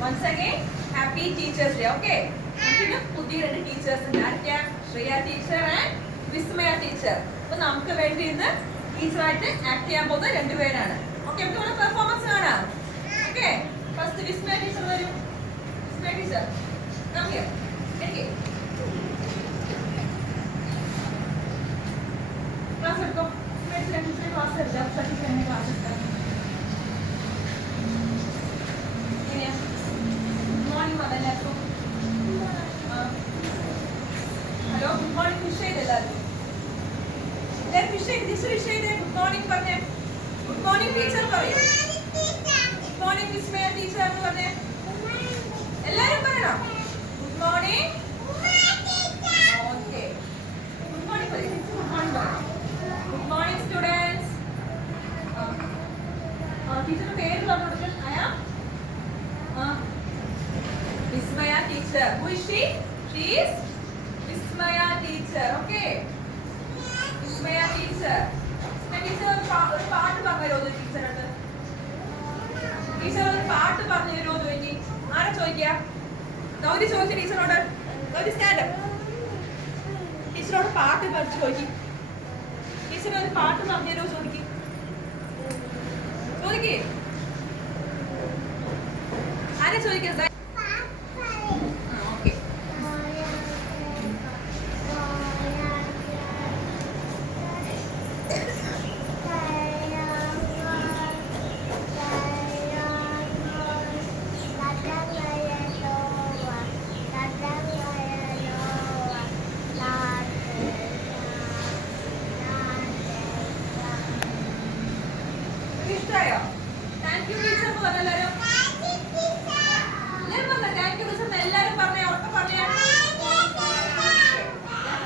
Once again, happy Teachers Day. Okay. നമുക്കിന്ന് പുതിയ രണ്ട് ടീച്ചേഴ്സ് ഉണ്ട്. Arya Shreya teacher and Vismaya teacher. അപ്പൊ നമുക്ക് വേണ്ടി ഇന്ന് ടീച്ചറായിട്ട് ആക്ട് ചെയ്യാൻ പോകുന്ന രണ്ടുപേരാണ്. ഓക്കെ, നമുക്ക് നമ്മുടെ പെർഫോമൻസ് കാണാം. ഓക്കെ, ഫസ്റ്റ് വിസ്മയ ടീച്ചർ വരൂ. വിസ്മയ ടീച്ചർ കം ഹിയർ. എനിക്ക് ക്ലാസ് എടുക്കോ. വിസ്മയ ടീച്ചർ ക്ലാസ് എടുക്കാം. ടീച്ചർ എന്നെ ക്ലാസ് എടുക്കാം. Hello, good morning, Vishay. Let Vishay, this Vishay, good morning, പറഞ്ഞേ. Good morning, teacher പറയൂ. Good morning, Vismaya teacher എന്ന് പറഞ്ഞേ. എല്ലാരും പറയണം. Good morning. Okay. Good morning പറയൂ. Good morning പറയൂ. Good morning, students. ടീച്ചറുടെ പേര് പറഞ്ഞു കൊടുക്കാൻ. Vismaya teacher. Who is she? She is Vismaya teacher. Okay. Vismaya teacher. Vismaya teacher ഒരു പാട്ട് പറഞ്ഞു തരുമോ ടീച്ചറോട്? ടീച്ചർ ഒരു പാട്ട് പറഞ്ഞു തരുമോ ചോദിക്കി? ആരാ ചോദിക്കുക? ഗൗരി ചോദിച്ച ടീച്ചറോട്. Gauri stand up. ടീച്ചറോട് പാട്ട് പറഞ്ഞു ചോദിക്കി. ടീച്ചർ ഒരു പാട്ട് പറഞ്ഞു തരുമോ ചോദിക്കി? ചോദിക്കേ. ആരാ ചോദിക്കുക? ഇഷ്ടമായോ? താങ്ക് യു ടീച്ചർ എന്ന് പറഞ്ഞ എല്ലാവരും. എല്ലാവരും പറഞ്ഞ താങ്ക് യു ടീച്ചർ എന്ന് എല്ലാവരും പറഞ്ഞേ. ഉറക്കെ പറഞ്ഞേ.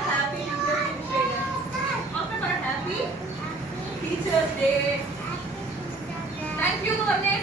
Happy teachers day. ഉറക്കെ പറ. Happy teachers day. Thank you എന്ന് പറഞ്ഞേ.